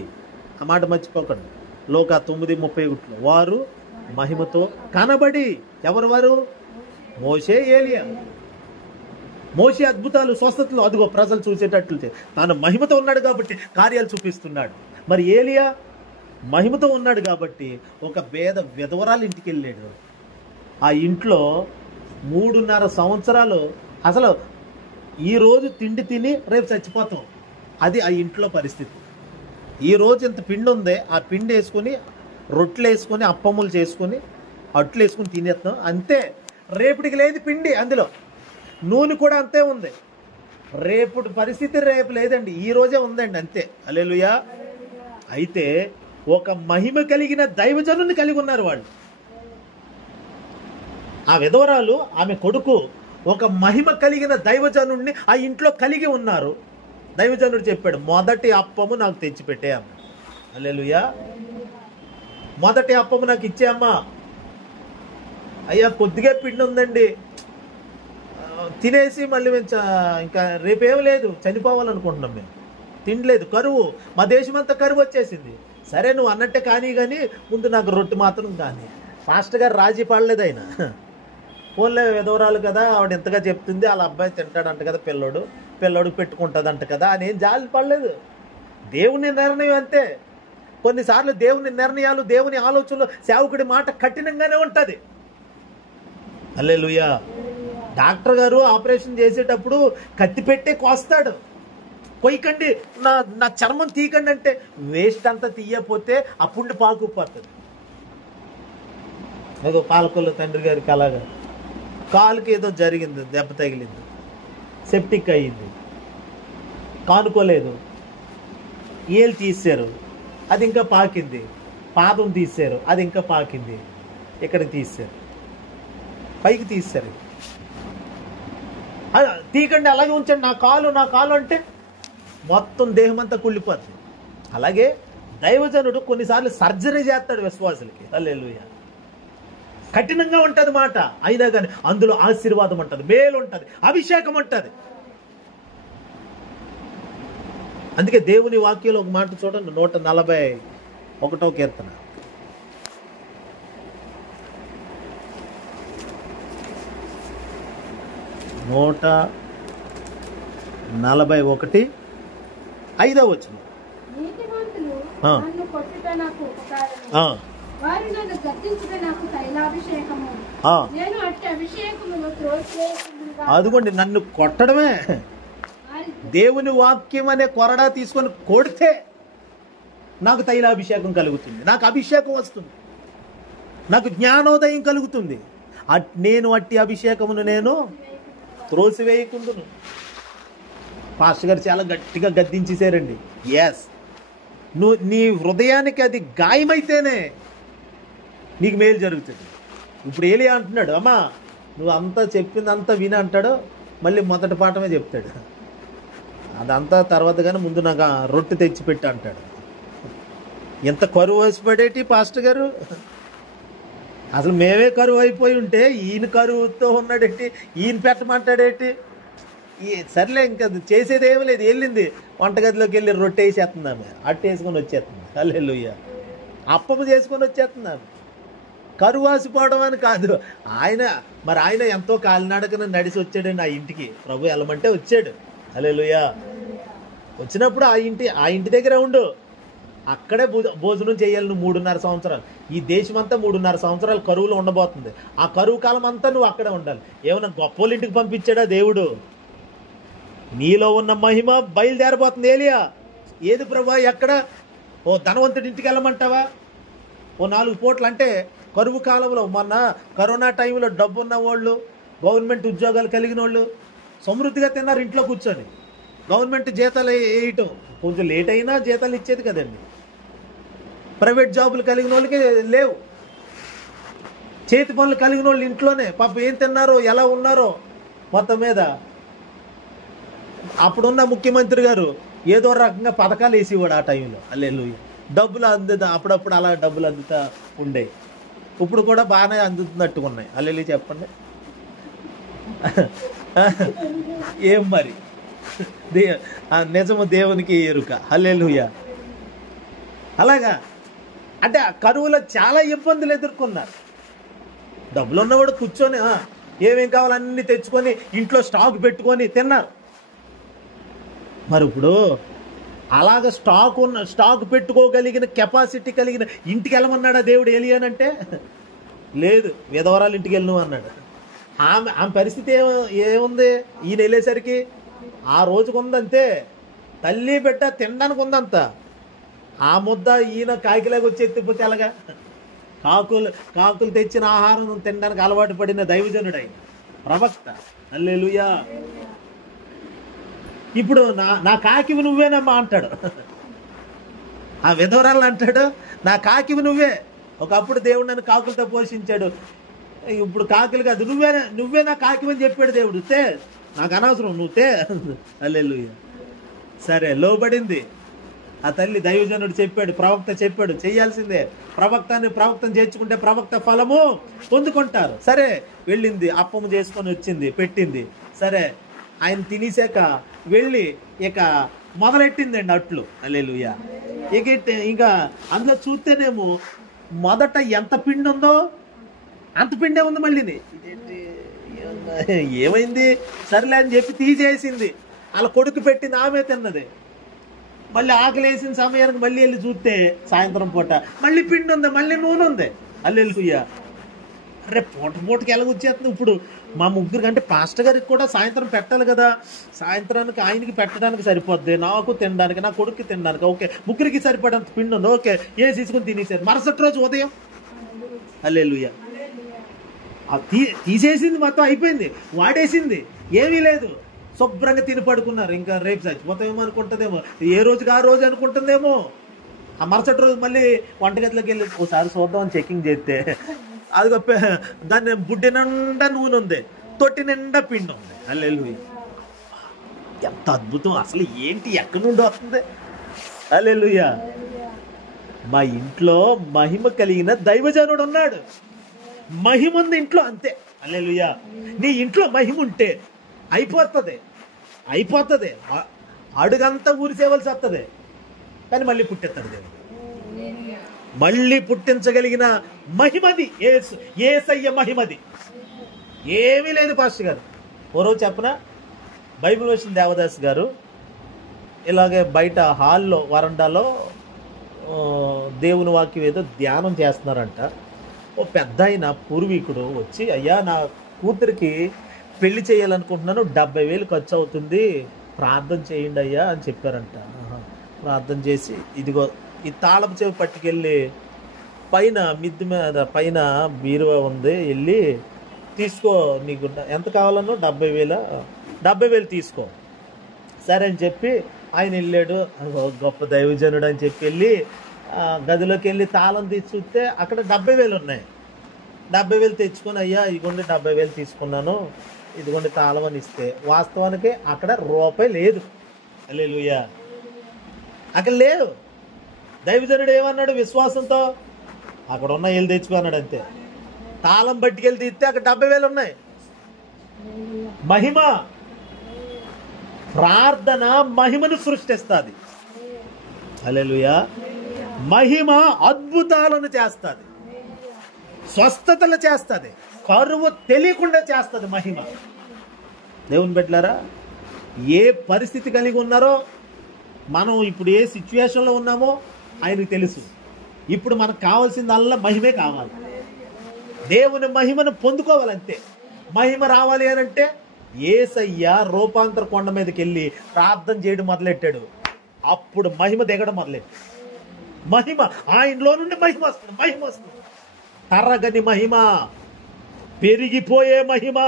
ఆ మాట మర్చిపోకండి. లోకా 9:31 వారు మహిమతో కనబడి. ఎవరు వారు? మోషే, ఏలియా. మోషే అద్భుతాలు, స్వస్థతలు అదిగో ప్రజలు చూసేటట్లు తాను మహిమతో ఉన్నాడు కాబట్టి కార్యాలు చూపిస్తున్నాడు. మరి ఏలియా మహిమతో ఉన్నాడు కాబట్టి ఒక పేద విధవరాలు ఇంటికి వెళ్ళాడు. ఆ ఇంట్లో 3.5 సంవత్సరాలు అసలు ఈరోజు తిండి తిని రేపు చచ్చిపోతాం, అది ఆ ఇంట్లో పరిస్థితి. ఈరోజు ఇంత పిండి ఉంది, ఆ పిండి వేసుకొని రొట్టెలు వేసుకొని అప్పమ్ములు చేసుకొని అట్లు వేసుకొని తినేస్తాం అంతే. రేపటికి లేదు పిండి, అందులో నూనె కూడా అంతే ఉంది. రేపటి పరిస్థితి రేపు లేదండి, ఈ రోజే ఉందండి అంతే. హల్లెలూయా. అయితే ఒక మహిమ కలిగిన దైవజనుని కలిగి ఉన్నారు వాళ్ళు. ఆ విధవరాలు, ఆమె కొడుకు ఒక మహిమ కలిగిన దైవజనుడిని ఆ ఇంట్లో కలిగి ఉన్నారు. దైవజనుడు చెప్పాడు, మొదటి అప్పము నాకు తెచ్చిపెట్టే అమ్మ. హల్లెలూయా. మొదటి అప్పము నాకు ఇచ్చే అమ్మా. అయ్యా కొద్దిగా పిండి ఉందండి, తినేసి మళ్ళీ మేము ఇంకా రేపేం లేదు, చనిపోవాలనుకుంటున్నాం మేము, తినలేదు, కరువు, మా దేశం అంతా కరువు వచ్చేసింది. సరే నువ్వు అన్నట్టే కానీ ముందు నాకు రొట్టె మాత్రం కానీ. ఫాస్ట్ గారు రాజీ పడలేదు ఆయన. ఫోన్లో విధవరాలు కదా, ఆవిడ ఎంతగా చెప్తుంది, వాళ్ళ అబ్బాయి తింటాడంట కదా, పిల్లోడు పెట్టుకుంటుందంట కదా అని ఏం జాలి పడలేదు. దేవుని నిర్ణయం అంతే. కొన్నిసార్లు దేవుని నిర్ణయాలు, దేవుని ఆలోచనలు, సేవకుడి మాట కఠినంగానే ఉంటుంది. హల్లెలూయా. డాక్టర్ గారు ఆపరేషన్ చేసేటప్పుడు కత్తి పెట్టే కోస్తాడు. కొయ్యకండి, నా చర్మం తీయకండి అంటే వేస్ట్ అంతా తీయకపోతే అప్పుడు పాకుపోతుంది. ఏదో పాలకొల్లు తండ్రి గారికి అలాగా కాలుకి ఏదో జరిగింది, దెబ్బ తగిలింది, సెప్టిక్ అయ్యింది, కానుకోలేదు, ఏలు తీశారు, అది ఇంకా పాకింది, పాదం తీశారు, అది ఇంకా పాకింది, ఇక్కడికి తీశారు, పైకి తీశారు. తీకండి అలాగే ఉంచండి, నా కాలు అంటే మొత్తం దేహం అంతా కుళ్ళిపోద్ది. అలాగే దైవజనుడు కొన్నిసార్లు సర్జరీ చేస్తాడు విశ్వాసులకి. హల్లెలూయా. కఠినంగా ఉంటుంది మాట, అయినా కానీ అందులో ఆశీర్వాదం ఉంటుంది, మేలు ఉంటుంది, అభిషేకం ఉంటుంది. అందుకే దేవుని వాక్యంలో ఒక మాట చూడండి, 141వ కీర్తన. 141:5 వచనం. నీతిమంతులు నన్ను కొట్టుట నాకు ఉపకారము, వారు నన్ను గద్దించుట నాకు తైలాభిషేకము. నేను అట్టి అభిషేకమును త్రోసివేయుదునుగా. అదిగోండి, నన్ను కొట్టడమే. దేవుని వాక్యం అనే కొరడా తీసుకొని కొడితే నాకు తైలాభిషేకం కలుగుతుంది, నాకు అభిషేకం వస్తుంది, నాకు జ్ఞానోదయం కలుగుతుంది. నేను అట్టి అభిషేకమును నేను త్రోసివేయకుందును. పాస్టర్ గారు చాలా గట్టిగా గద్దించేశారండి. ఎస్, నీ హృదయానికి అది గాయమైతేనే నీకు మేలు జరుగుతుంది. ఇప్పుడు ఏలియా అంటున్నాడు, అమ్మా నువ్వు అంతా చెప్పిందంతా విని అంటాడు, మళ్ళీ మొదటి పాఠమే చెప్తాడు, అదంతా తర్వాత కానీ ముందు నాకు రొట్టె తెచ్చిపెట్టి అంటాడు. ఎంత కరువు వేసిపడేటి పాస్టర్ గారు, అసలు మేమే కరువు అయిపోయి ఉంటే ఈయన కరువుతో ఉన్నాడేంటి, ఈయన పెట్టమంటాడేంటి. సర్లే ఇంకా చేసేది ఏమీ లేదు, వెళ్ళింది వంటగదిలోకి వెళ్ళి రొట్టె వేసేస్తుంది, ఆమె అట్టు వేసుకొని వచ్చేస్తుంది. హల్లెలూయా. అప్పము చేసుకొని వచ్చేస్తుంది ఆమె. కరువు ఆసిపోవడం అని కాదు, ఆయన ఎంతో కాలినడకన నడిచి వచ్చాడండి ఆ ఇంటికి. ప్రభు వెళ్ళమంటే వచ్చాడు. హల్లెలూయా. వచ్చినప్పుడు ఆ ఇంటి దగ్గర ఉండు, అక్కడే భోజనం చేయాలి నువ్వు 3.5 సంవత్సరాలు. ఈ దేశం అంతా 3.5 సంవత్సరాలు కరువులో ఉండబోతుంది. ఆ కరువు కాలం అంతా నువ్వు అక్కడే ఉండాలి. ఏమన్నా గొప్పోళ్ళ ఇంటికి పంపించాడా దేవుడు? నీలో ఉన్న మహిమ బయలుదేరబోతుంది. ఏలియా, ఏది ప్రభా ఎక్కడ? ఓ ధనవంతుడి ఇంటికి వెళ్ళమంటావా? ఓ 4 పూటలు అంటే కరువు కాలంలో, మొన్న కరోనా టైంలో డబ్బున్న వాళ్ళు, గవర్నమెంట్ ఉద్యోగాలు కలిగిన వాళ్ళు సమృద్ధిగా తిన్నారు ఇంట్లో కూర్చొని. గవర్నమెంట్ జీతాలు వేయటం కొంచెం లేట్ అయినా జీతాలు ఇచ్చేది కదండి. ప్రైవేట్ జాబులు కలిగిన వాళ్ళకి లేవు, చేతి పనులు కలిగిన వాళ్ళు ఇంట్లోనే పాప ఏం తిన్నారో ఎలా ఉన్నారో. మొత్తం మీద అప్పుడున్న ముఖ్యమంత్రి గారు ఏదో రకంగా పథకాలు వేసేవాడు ఆ టైంలో. హల్లెలూయా. డబ్బులు అప్పుడప్పుడు అలా డబ్బులు అందుతా ఉండే. ఇప్పుడు కూడా బాగానే అందుతున్నట్టుగా ఉన్నాయి. హల్లెలూయా చెప్పండి. ఏం మరి నిజము దేవునికి ఎరుక. హల్లెలూయా. అలాగా అంటే ఆ కరువులో చాలా ఇబ్బందులు ఎదుర్కొన్నారు. డబ్బులు ఉన్నవాడు కూర్చొని ఏమేం కావాలన్నీ తెచ్చుకొని ఇంట్లో స్టాక్ పెట్టుకొని తిన్నారు. మరి ఇప్పుడు అలాగ స్టాక్ పెట్టుకోగలిగిన కెపాసిటీ కలిగిన ఇంటికి వెళ్ళమన్నాడా దేవుడు ఏలియానంటే? లేదు, విధవరాలు ఇంటికి వెళ్ళను అన్నాడు. ఆమె పరిస్థితి ఏముంది? ఈయన వెళ్ళేసరికి ఆ రోజుకు ఉందంతే, తల్లి బిడ్డ తినడానికి ఉందంత. ఆ ముద్ద ఈయన కాకిలాగా వచ్చి ఎత్తిపోతే ఎలాగా? కాకులు తెచ్చిన ఆహారం తినడానికి అలవాటు పడిన దైవజనుడు ఆయన, ప్రవక్త. హల్లెలూయా. ఇప్పుడు నా కాకివి నువ్వేనమ్మా అంటాడు. ఆ విధవరాలు అంటాడు, నా కాకివి నువ్వే. ఒకప్పుడు దేవుడు నన్ను కాకులతో పోషించాడు, ఇప్పుడు కాకులు కాదు, నువ్వే నా కాకివని చెప్పాడు దేవుడు. నాకు అనవసరం, నువ్వు హల్లెలూయా. సరే, లోబడింది. ఆ తల్లి, దైవజనుడు చెప్పాడు, ప్రవక్త చెప్పాడు, చేయాల్సిందే. ప్రవక్తను చేర్చుకుంటే ప్రవక్త ఫలము పొందుకుంటారు. సరే, వెళ్ళింది, అప్పము చేసుకొని వచ్చింది, పెట్టింది. సరే, ఆయన తినేసాక వెళ్ళి ఇక మొదలెట్టిందండి అట్లు. హల్లెలూయా. ఇంకా అందులో చూస్తేనేమో మొదట ఎంత పిండి ఉందో అంత పిండే ఉంది. మళ్ళీని ఏమైంది సర్లే అని చెప్పి తీసేసింది. అలా కొడుకు పెట్టింది, ఆమె తిన్నది. మళ్ళీ ఆకలి వేసిన సమయానికి మళ్ళీ వెళ్ళి చూస్తే సాయంత్రం పూట మళ్ళీ పిండి ఉంది, మళ్ళీ నూనె ఉంది. హల్లెలూయా. రేపు పూటకి ఎలాగొచ్చేస్తుంది? ఇప్పుడు మా ముగ్గురికి అంటే పాస్టర్ గారికి కూడా సాయంత్రం పెట్టాలి కదా. సాయంత్రానికి ఆయనకి పెట్టడానికి సరిపోద్ది, నాకు తినడానికి, నా కొడుకుకి తినడానికి. ఓకే, ముగ్గురికి సరిపడంత పిండి ఉంది. ఓకే, ఏ తీసుకుని తినేసారు. మరుసటి రోజు ఉదయం హల్లెలూయా తీసేసింది, మొత్తం అయిపోయింది, వాడేసింది, ఏమీ లేదు. శుభ్రంగా తిని పడుకున్నారు. ఇంకా రేపు చచ్చిపోతామేమో అనుకుంటుందేమో, ఏ రోజుకి ఆ రోజు అనుకుంటుందేమో. ఆ మరుసటి రోజు మళ్ళీ వంటగదిలోకి వెళ్ళి ఒకసారి చూద్దామని చెకింగ్ చేస్తే అది దాన్ని బుడ్డి నిండా నూనె ఉంది, తొట్టి నిండా పిండి ఉంది. హల్లెలూయా. ఎంత అద్భుతం అసలు! ఏంటి, ఎక్కడి నుండి వస్తుంది? హల్లెలూయా. మా ఇంట్లో మహిమ కలిగిన దైవజనుడు ఉన్నాడు. మహిమ ఉంది ఇంట్లో, అంతే. హల్లెలూయా. నీ ఇంట్లో మహిమ ఉంటే అయిపోతుంది. అడుగంతా ఊరిసేవలసి వస్తుంది, కానీ మళ్ళీ పుట్టేస్తాడు దేవుడు. మళ్ళీ పుట్టించగలిగిన మహిమది యేసయ్య మహిమది. ఏమీ లేదు పాస్టర్ గారు. ఓ రోజు చెప్పనా, బైబిల్ వచ్చిన దేవదాస్ గారు ఇలాగే బయట హాల్లో వరండాలో దేవుని వాక్యం ఏదో ధ్యానం చేస్తున్నారంట. ఓ పెద్ద ఆయన పూర్వీకుడు వచ్చి, అయ్యా నా కూతురికి పెళ్లి చేయాలనుకుంటున్నాను, 70,000 ఖర్చు అవుతుంది, ప్రార్థన చేయండి అయ్యా అని చెప్పారంట. ప్రార్థన చేసి, ఇదిగో ఈ తాళపు చెవి పట్టుకెళ్ళి పైన మిద్ది మీద పైన బీరువా ఉంది, వెళ్ళి తీసుకో, నీకు ఎంత కావాలన్నో 70,000 తీసుకో. సరే అని చెప్పి ఆయన వెళ్ళాడు. గొప్ప దైవజనుడు అని చెప్పి వెళ్ళి గదిలోకి వెళ్ళి తాళం తీసి చూస్తే అక్కడ 70,000 ఉన్నాయి. 70,000 తెచ్చుకొని, అయ్యా ఇదిగోండి 70,000 తీసుకున్నాను, ఇదిగోండి తాళం అని ఇస్తే, వాస్తవానికి అక్కడ రూపాయి లేదు. హల్లెలూయా. అక్కడ లేవు. దైవజనుడు ఏమన్నాడు? విశ్వాసంతో అక్కడ ఉన్న వెళ్ళి తెచ్చుకున్నాడు, అంతే. తాళం పట్టుకెళ్ళి తీస్తే అక్కడ 70,000 ఉన్నాయి. మహిమ, ప్రార్థన మహిమను సృష్టిస్తుంది. హల్లెలూయా. మహిమ అద్భుతాలను చేస్తుంది, స్వస్థతలు చేస్తుంది, కరువు తెలియకుండా చేస్తుంది మహిమ. దేవుని బిడ్డలారా, ఏ పరిస్థితి కలిగి ఉన్నారో, మనం ఇప్పుడు ఏ సిచ్యువేషన్లో ఉన్నామో ఆయనకు తెలుసు. ఇప్పుడు మనకు కావాల్సిందల్లా మహిమే కావాలి. దేవుని మహిమను పొందుకోవాలంతే. మహిమ రావాలి అని అంటే యేసయ్య రూపాంతర కొండ మీదకి వెళ్ళి ప్రార్థన చేయడం మొదలెట్టాడు. అప్పుడు మహిమ దిగడం మొదలెట్టాడు. మహిమ ఆయనలో నుండి మహిమ వస్తుంది. తరగని మహిమ, పెరిగిపోయే మహిమ.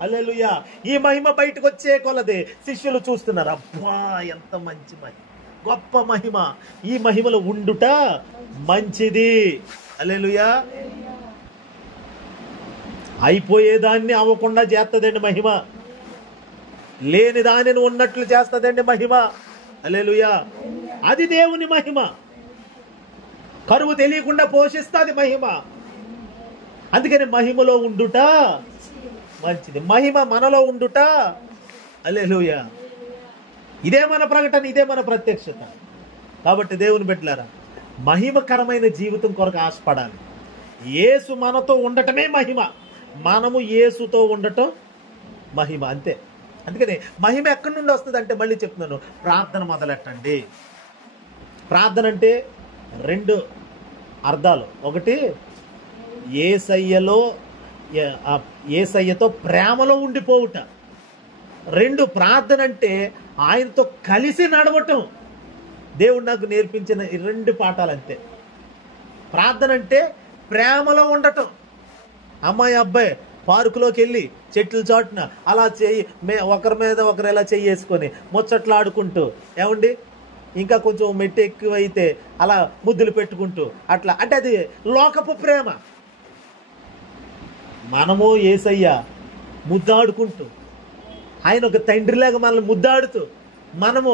హల్లెలూయా. ఈ మహిమ బయటకు వచ్చే కొలది శిష్యులు చూస్తున్నారు, అబ్బా ఎంత మంచి మహిమ, గొప్ప మహిమ, ఈ మహిమలో ఉండుట మంచిది. హల్లెలూయా. అయిపోయేదాన్ని అవ్వకుండా చేస్తుందండి మహిమ, లేని దానిని ఉన్నట్లు చేస్తుందండి మహిమ. హల్లెలూయా. అది దేవుని మహిమ. కరువు తెలియకుండా పోషిస్తుంది మహిమ. అందుకని మహిమలో ఉండుట మంచిది. మహిమ మనలో ఉండుట. హల్లెలూయా. ఇదే మన ప్రకటన, ఇదే మన ప్రత్యక్షత. కాబట్టి దేవుని బిడ్డలారా, మహిమకరమైన జీవితం కొరకు ఆశపడాలి. యేసు మనతో ఉండటమే మహిమ, మనము యేసుతో ఉండటం మహిమ, అంతే. అందుకని మహిమ ఎక్కడి నుండి వస్తుంది అంటే, మళ్ళీ చెప్తున్నాను, ప్రార్థన మొదలెట్టండి. ప్రార్థన అంటే రెండు అర్థాలు. ఒకటి, యేసయ్యతో ప్రేమలో ఉండిపోవుట. రెండు, ప్రార్థన అంటే ఆయనతో కలిసి నడవటం. దేవుడు నాకు నేర్పించిన ఈ రెండు పాఠాలు అంతే. ప్రార్థన అంటే ప్రేమలో ఉండటం. అమ్మాయి అబ్బాయి పార్కులోకి వెళ్ళి చెట్ల చాటున అలా ఒకరి మీద ఒకరు ఎలా చెయ్యేసుకొని ముచ్చట్లు ఆడుకుంటూ, ఏమండి ఇంకా కొంచెం మెట్టు ఎక్కువైతే అలా ముద్దులు పెట్టుకుంటూ అట్లా, అంటే అది లోకపు ప్రేమ. మనము యేసయ్య ముద్దాడుకుంటూ, ఆయన ఒక తండ్రిలాగా మనల్ని ముద్దాడుతూ, మనము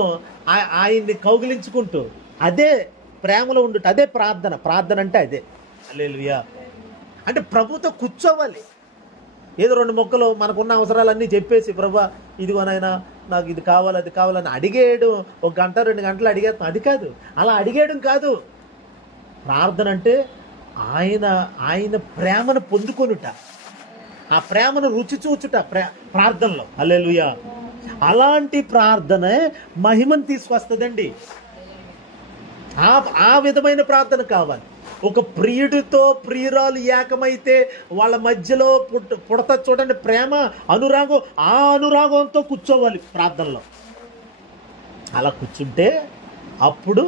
ఆయన్ని కౌగిలించుకుంటూ, అదే ప్రేమలో ఉండుట, అదే ప్రార్థన. ప్రార్థన అంటే అదే. హల్లెలూయా. అంటే ప్రభుతో కూర్చోవాలి. ఏదో రెండు మొక్కలు మనకున్న అవసరాలన్నీ చెప్పేసి, ప్రభువా ఇదిగోనైనా నాకు ఇది కావాలి అది కావాలని అడిగేయడం, ఒక గంట 2 గంటలు అడిగేస్తాం, అది కాదు. అలా అడిగేయడం కాదు. ప్రార్థన అంటే ఆయన ప్రేమను పొందుకొనుట, ఆ ప్రేమను రుచి చూచుట ప్రార్థనలో. హల్లెలూయా. అలాంటి ప్రార్థనే మహిమను తీసుకొస్తుందండి. ఆ విధమైన ప్రార్థన కావాలి. ఒక ప్రియుడితో ప్రియురాలు ఏకమైతే వాళ్ళ మధ్యలో పుడత చూడండి ప్రేమ, అనురాగం. ఆ అనురాగంతో కూర్చోవాలి ప్రార్థనలో. అలా కూర్చుంటే అప్పుడు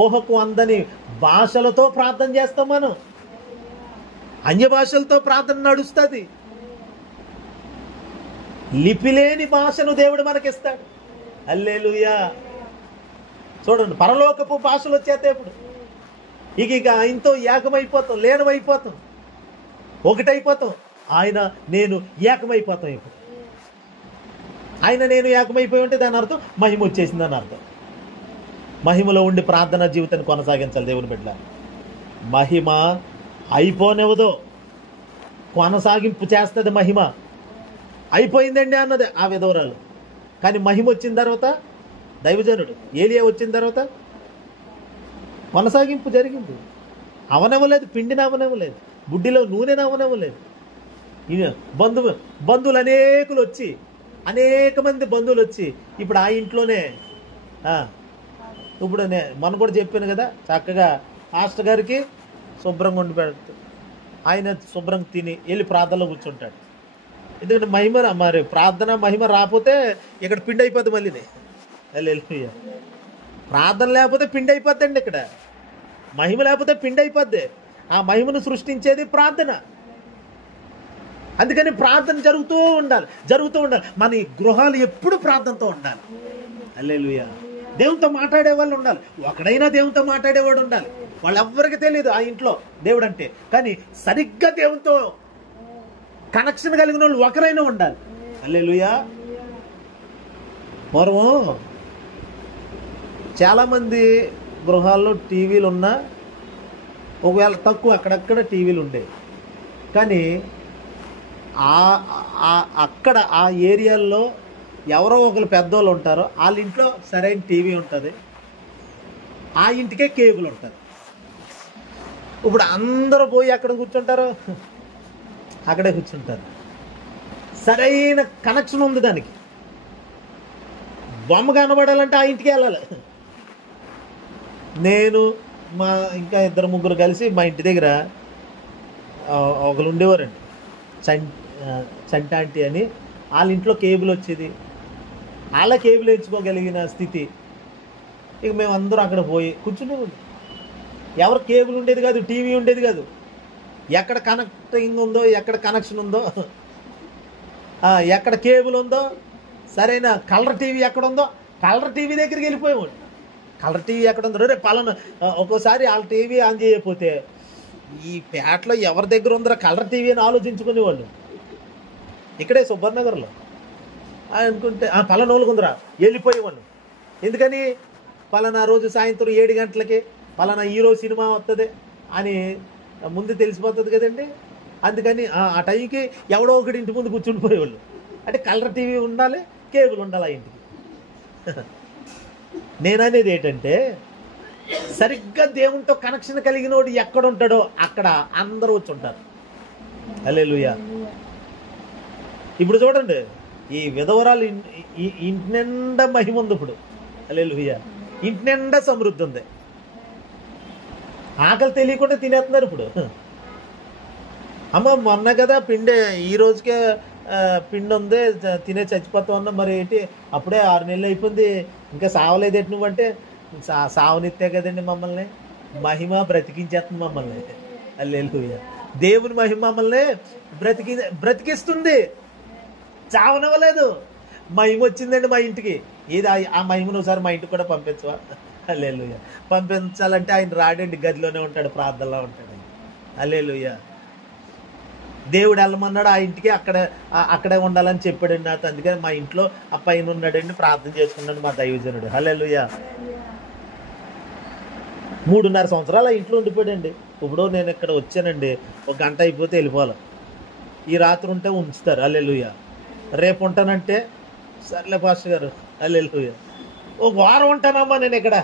ఊహకు అందని భాషలతో ప్రార్థన చేస్తాం మనం. అన్య భాషలతో ప్రార్థన నడుస్తుంది. లిపిలేని భాషను దేవుడు మనకిస్తాడు. హల్లెలూయా. చూడండి, పరలోకపు భాషలు వచ్చేస్తాయి. ఇప్పుడు ఇక ఆయనతో ఏకమైపోతాం, లీనమైపోతాం, ఒకటైపోతాం. నేను ఏకమైపోతాం. ఇప్పుడు నేను ఏకమైపోయి ఉంటే దాని అర్థం మహిమ వచ్చేసింది అని అర్థం. మహిమలో ఉండి ప్రార్థనా జీవితాన్ని కొనసాగించాలి దేవుని బిడ్డ. మహిమ అయిపోనివ్వదు, కొనసాగింపు చేస్తుంది. మహిమ అయిపోయిందండి అన్నది ఆ విధవరాలు. కానీ మహిమ వచ్చిన తర్వాత, దైవజనుడు ఏలియా వచ్చిన తర్వాత కొనసాగింపు జరిగింది. అవనవ్వలేదు, పిండిని అవనవ్వలేదు, బుడ్డిలో నూనెను అవనవ్వలేదు. బంధువులు అనేక మంది బంధువులు వచ్చి ఇప్పుడు ఆ ఇంట్లోనే, ఇప్పుడు మనం కూడా చెప్పాను కదా, చక్కగా మాస్టర్ గారికి శుభ్రంగా వండి పెడతాడు. ఆయన శుభ్రంగా తిని వెళ్ళి ప్రార్థనలో కూర్చుంటాడు. ఎందుకంటే మరి ప్రార్థన మహిమ రాకపోతే ఇక్కడ పిండి అయిపోద్ది. మళ్ళీ హల్లెలూయా. ప్రార్థన లేకపోతే పిండి అయిపోద్దండి. ఇక్కడ మహిమ లేకపోతే పిండి అయిపోద్ది. ఆ మహిమను సృష్టించేది ప్రార్థన. అందుకని ప్రార్థన జరుగుతూ ఉండాలి. మన గృహాలు ఎప్పుడు ప్రార్థనతో ఉండాలి. హల్లెలూయా. దేవునితో మాట్లాడే వాళ్ళు ఉండాలి. ఒకడైనా దేవునితో మాట్లాడేవాడు ఉండాలి. వాళ్ళెవ్వరికి తెలియదు ఆ ఇంట్లో దేవుడు అంటే, కానీ సరిగ్గా దేవునితో కనెక్షన్ కలిగిన వాళ్ళు ఒకరైనా ఉండాలి. హల్లెలూయా. పూర్వం చాలామంది గృహాల్లో టీవీలు ఉన్నా, ఒకవేళ తక్కువ అక్కడక్కడ టీవీలు ఉండేవి. కానీ అక్కడ ఆ ఏరియాల్లో ఎవరో ఒకరు పెద్దోళ్ళు ఉంటారో, వాళ్ళ ఇంట్లో సరైన టీవీ ఉంటుంది, ఆ ఇంటికే కేబుల్ ఉంటుంది. ఇప్పుడు అందరూ పోయి అక్కడ కూర్చుంటారు, అక్కడే కూర్చుంటారు. సరైన కనెక్షన్ ఉంది దానికి. బొమ్మ కనబడాలంటే ఆ ఇంటికి వెళ్ళాలి. నేను ఇంకా 2-3 కలిసి మా ఇంటి దగ్గర ఒకరు ఉండేవారండి, చంటాంటి అని. వాళ్ళ ఇంట్లో కేబుల్ వచ్చేది, వాళ్ళ కేబుల్ ఎంచుకోగలిగిన స్థితి. ఇక మేము అందరూ అక్కడ పోయి కూర్చునేవాళ్ళు. ఎవరు కేబుల్ ఉండేది కాదు, టీవీ ఉండేది కాదు. ఎక్కడ కనెక్టింగ్ ఉందో, ఎక్కడ కనెక్షన్ ఉందో, ఎక్కడ కేబుల్ ఉందో, సరైన కలర్ టీవీ ఎక్కడ ఉందో కలర్ టీవీ దగ్గరికి వెళ్ళిపోయేవాడు. కలర్ టీవీ ఎక్కడ ఉందో, రేపు పలానా. ఒక్కోసారి వాళ్ళ టీవీ ఆన్ చేయకపోతే ఈ పేటలో ఎవరి దగ్గర ఉందో కలర్ టీవీ అని ఆలోచించుకునేవాళ్ళు. ఇక్కడే సుబ్బర్నగర్లో అనుకుంటే పలానా వాళ్ళకు ఉందిరా, వెళ్ళిపోయేవాళ్ళు. ఎందుకని పలానా రోజు సాయంత్రం 7 గంటలకి పలానా హీరో సినిమా వస్తుంది అని ముందు తెలిసిపోతుంది కదండి. అందుకని ఆ టైంకి ఎవడో ఒకటి ఇంటి ముందు కూర్చుండిపోయేవాళ్ళు. అంటే కలర్ టీవీ ఉండాలి, కేబుల్ ఉండాలి ఆ ఇంటికి. నేననేది ఏంటంటే, సరిగ్గా దేవునితో కనెక్షన్ కలిగిన వాడు ఎక్కడ ఉంటాడో అక్కడ అందరూ వచ్చి ఉంటారు. హల్లెలూయా. ఇప్పుడు చూడండి, ఈ విధవరాలు ఇంటి నిండా మహిమ ఉంది. ఇప్పుడు హల్లెలూయా, ఇంటి నిండా సమృద్ధి ఉంది. ఆకలి తెలియకుండా తినేస్తున్నారు ఇప్పుడు. అమ్మ మొన్న కదా పిండి, ఈ రోజుకే పిండి ఉంది, తినే చచ్చిపోతాం అన్నా. మరి ఏంటి అప్పుడే 6 నెలలు అయిపోయింది, ఇంకా సావలేదేంటి నువ్వంటే, సావనిస్తే కదండి మమ్మల్ని. మహిమ బ్రతికించేస్తుంది మమ్మల్ని. హల్లెలూయా. దేవుని మహిమ మమ్మల్ని బ్రతికిస్తుంది, చావనవ్వలేదు. మహిమ వచ్చిందండి మా ఇంటికి. ఏది ఆ మహిమను ఒకసారి మా ఇంటికి కూడా పంపించవా? హల్లెలూయా. పంపించాలంటే ఆయన రాడండి, గదిలోనే ఉంటాడు, ప్రార్థనలో ఉంటాడు. హల్లెలూయా. దేవుడు వెళ్ళమన్నాడు ఆ ఇంటికి, అక్కడే ఉండాలని చెప్పాడండి నాతో. అందుకని మా ఇంట్లో ఆ పైన ఉన్నాడండి, ప్రార్థన చేసుకున్నాడు మా దైవజనుడు. హల్లెలూయా. 3.5 సంవత్సరాలు ఆ ఇంట్లో ఉండిపోయాడండి. ఇప్పుడు నేను ఇక్కడ వచ్చానండి, 1 గంట అయిపోతే వెళ్ళిపోవాలి. ఈ రాత్రి ఉంటే ఉంచుతారు. హల్లెలూయా. రేపు ఉంటానంటే సర్లే పాస్టర్ గారు. హల్లెలూయా. 1 వారం ఉంటానమ్మా నేను ఇక్కడ.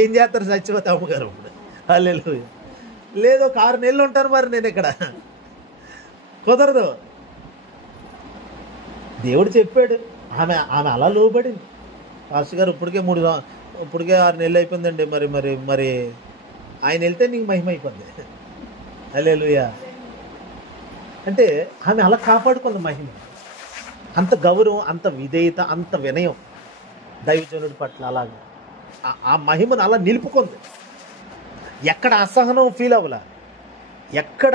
ఏం చేస్తారు? చచ్చిపోతే అమ్మగారు. హల్లెలూయా. లేదు 6 నెలలు ఉంటాను మరి నేను ఇక్కడ. కుదరదు. దేవుడు చెప్పాడు, ఆమె అలా లోబడింది. పాస్టర్ గారు ఇప్పటికే 6 నెలలు అయిపోయిందండి. మరి మరి మరి ఆయన వెళ్తే నీకు మహిమ అయిపోద్ది. హల్లెలూయా. అంటే ఆమె అలా కాపాడుకుంది మహిమ. అంత గౌరవం, అంత విధేయత, అంత వినయం దైవజనుడి పట్ల. అలాగే ఆ మహిమను అలా నిలుపుకుంది. ఎక్కడ అసహనం ఫీల్ అవ్వలా, ఎక్కడ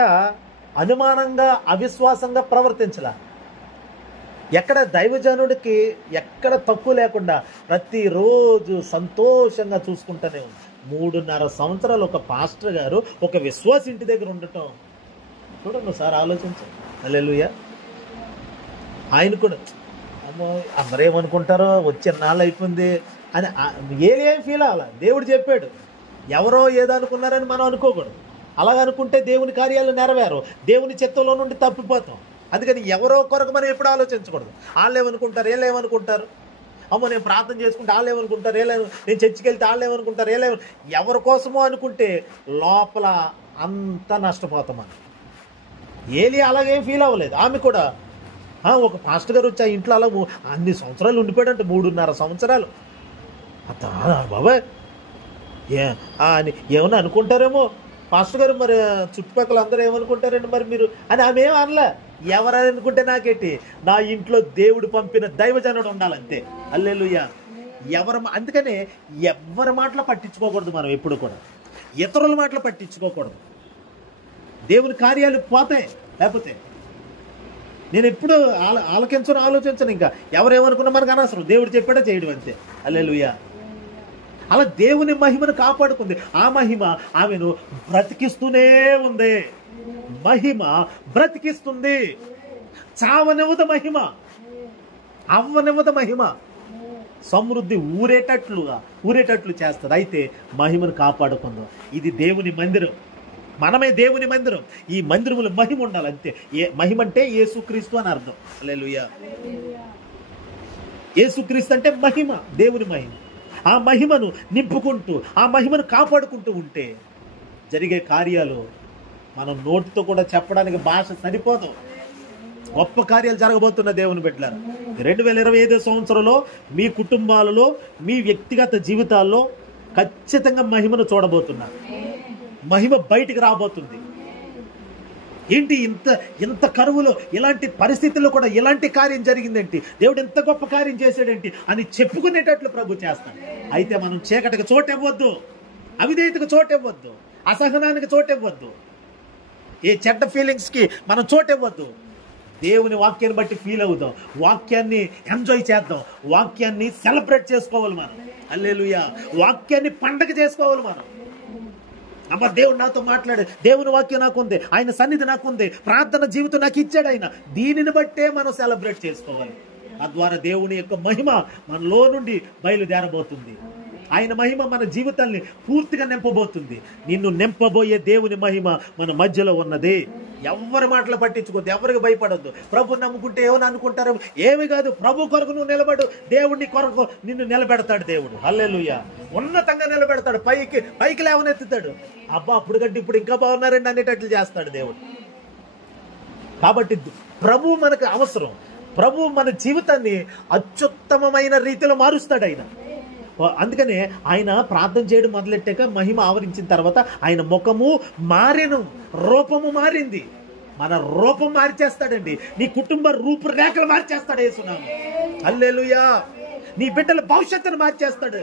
అనుమానంగా అవిశ్వాసంగా ప్రవర్తించలా, ఎక్కడ దైవజనుడికి ఎక్కడ తక్కువ లేకుండా ప్రతిరోజు సంతోషంగా చూసుకుంటూనే ఉంది. 3.5 సంవత్సరాలు ఒక పాస్టర్ గారు ఒక విశ్వాస ఇంటి దగ్గర ఉండటం చూడండి ఒకసారి ఆలోచించండి. హల్లెలూయా. ఆయన కూడా అమ్మో అందరూ ఏమనుకుంటారో, వచ్చే నాళ్ళు అయిపోయింది అని ఏం ఫీల్ అవ్వాల. దేవుడు చెప్పాడు. ఎవరో ఏదో అనుకున్నారని మనం అనుకోకూడదు. అలాగనుకుంటే దేవుని కార్యాలు నెరవేరు, దేవుని చిత్తంలో నుండి తప్పిపోతాం. అందుకని ఎవరో కొరకు మనం ఎప్పుడు ఆలోచించకూడదు. వాళ్ళు ఏమనుకుంటారు, వీళ్ళు ఏమనుకుంటారు, అమ్మో నేను ప్రార్థన చేసుకుంటే వాళ్ళు ఏమనుకుంటారు, నేను చర్చికి వెళ్తే వాళ్ళు ఏమనుకుంటారు, ఎవరి కోసమో అనుకుంటే లోపల అంతా నష్టపోతాం మనం. ఏలి అలాగేం ఫీల్ అవ్వలేదు. ఆమె కూడా ఒక పాస్టర్ గారు వచ్చి ఆ ఇంట్లో అలా అన్ని సంవత్సరాలు ఉండిపోయాడంటే 3.5 సంవత్సరాలు. బాబాయ్ అని ఏమన్నా అనుకుంటారేమో పాస్టర్ గారు, మరి చుట్టుపక్కల అందరూ ఏమనుకుంటారండి మరి మీరు అని ఆమె ఏం అనలే. ఎవరని అనుకుంటే నాకేంటి, నా ఇంట్లో దేవుడు పంపిన దైవజనుడు ఉండాలంతే. హల్లెలూయా. అందుకనే ఎవరి మాటలు పట్టించుకోకూడదు మనం ఎప్పుడు కూడా. ఇతరుల మాటలు పట్టించుకోకూడదు. దేవుని కార్యాలు పోతాయి. లేకపోతే నేను ఎప్పుడు ఆలోచించను. ఇంకా ఎవరేమనుకున్నా మనకు అనవసరం. దేవుడు చెప్పాడో చేయడం అంతే. హల్లెలూయా. అలా దేవుని మహిమను కాపాడుకుంది. ఆ మహిమ ఆమెను బ్రతికిస్తూనే ఉంది. మహిమ బ్రతికిస్తుంది. చావనివ్వద మహిమ, అవ్వనివ్వద మహిమ. సమృద్ధి ఊరేటట్లు చేస్తుంది. అయితే మహిమను కాపాడుకుందాం. ఇది దేవుని మందిరం, మనమే దేవుని మందిరం. ఈ మందిరములో మహిమ ఉండాలి అంతే. మహిమ అంటే యేసుక్రీస్తు అని అర్థం. హల్లెలూయా. యేసుక్రీస్తు అంటే మహిమ, దేవుని మహిమ. ఆ మహిమను నింపుకుంటూ, ఆ మహిమను కాపాడుకుంటూ ఉంటే జరిగే కార్యాలు మనం నోటితో కూడా చెప్పడానికి భాష సరిపోదు. గొప్ప కార్యాలు జరగబోతున్న దేవుని బిడ్డలారా. 2025 సంవత్సరంలో మీ కుటుంబాలలో, మీ వ్యక్తిగత జీవితాల్లో ఖచ్చితంగా మహిమను చూడబోతున్నారు. మహిమ బయటికి రాబోతుంది. ఏంటి ఇంత కరువులో, ఇలాంటి పరిస్థితుల్లో కూడా ఇలాంటి కార్యం జరిగిందేంటి, దేవుడు ఎంత గొప్ప కార్యం చేశాడేంటి అని చెప్పుకునేటట్లు ప్రభు చేస్తాడు. అయితే మనం చీకటికి చోటివ్వద్దు, అవిధేయతకు చోటివ్వద్దు, అసహనానికి చోటివ్వద్దు, ఏ చెడ్డ ఫీలింగ్స్కి మనం చోటివ్వద్దు. దేవుని వాక్యాన్ని బట్టి ఫీల్ అవుదాం, వాక్యాన్ని ఎంజాయ్ చేద్దాం, వాక్యాన్ని సెలబ్రేట్ చేసుకోవాలి మనం. హల్లెలూయా. వాక్యాన్ని పండగ చేసుకోవాలి మనం. అమ్మ దేవుడు నాతో మాట్లాడు, దేవుని వాక్యం నాకుంది, ఆయన సన్నిధి నాకుంది, ప్రార్థన జీవితం నాకు ఇచ్చాడు ఆయన. దీనిని బట్టే మనం సెలబ్రేట్ చేసుకోవాలి. తద్వారా దేవుని యొక్క మహిమ మనలో నుండి బయలుదేరబోతుంది. ఆయన మహిమ మన జీవితాన్ని పూర్తిగా నింపబోతుంది. నిన్ను నింపబోయే దేవుని మహిమ మన మధ్యలో ఉన్నది. ఎవరి మాటలు పట్టించుకోవద్దు, ఎవరికి భయపడొద్దు. ప్రభు నమ్ముకుంటే ఏమని అనుకుంటారు, ఏమి కాదు. ప్రభు కొరకు నువ్వు నిలబడు, దేవుడిని కొరకు నిన్ను నిలబెడతాడు దేవుడు. హల్లెలూయా. ఉన్నతంగా నిలబెడతాడు, పైకి లేవనెత్తుతాడు. అబ్బా అప్పుడు కంటే ఇప్పుడు ఇంకా బాగున్నారండి అనేటట్లు చేస్తాడు దేవుడు. కాబట్టి ప్రభు మనకు అవసరం. ప్రభు మన జీవితాన్ని అత్యుత్తమమైన రీతిలో మారుస్తాడు ఆయన. అందుకనే ఆయన ప్రార్థన చేయడం మొదలెట్టాక మహిమ ఆవరించిన తర్వాత ఆయన ముఖము మారెను, రూపము మారింది. మన రూపం మార్చేస్తాడండి. నీ కుటుంబ రూపురేఖలు మార్చేస్తాడు యేసునామం. హల్లెలూయా. నీ బిడ్డల భవిష్యత్తును మార్చేస్తాడు.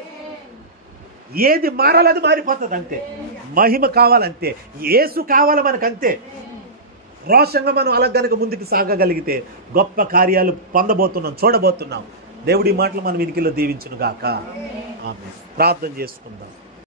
ఏది మారాలి అది మారిపోతుంది అంతే. మహిమ కావాలంతే, యేసు కావాలి మనకంతే. రోషంగా మనం అలా గనక ముందుకు సాగగలిగితే గొప్ప కార్యాలు పొందబోతున్నాం, చూడబోతున్నాం. దేవుడి మాటలు మన వెనుకలో దీవించును గాక. ఆమేన్. ప్రార్థన చేసుకుందాం.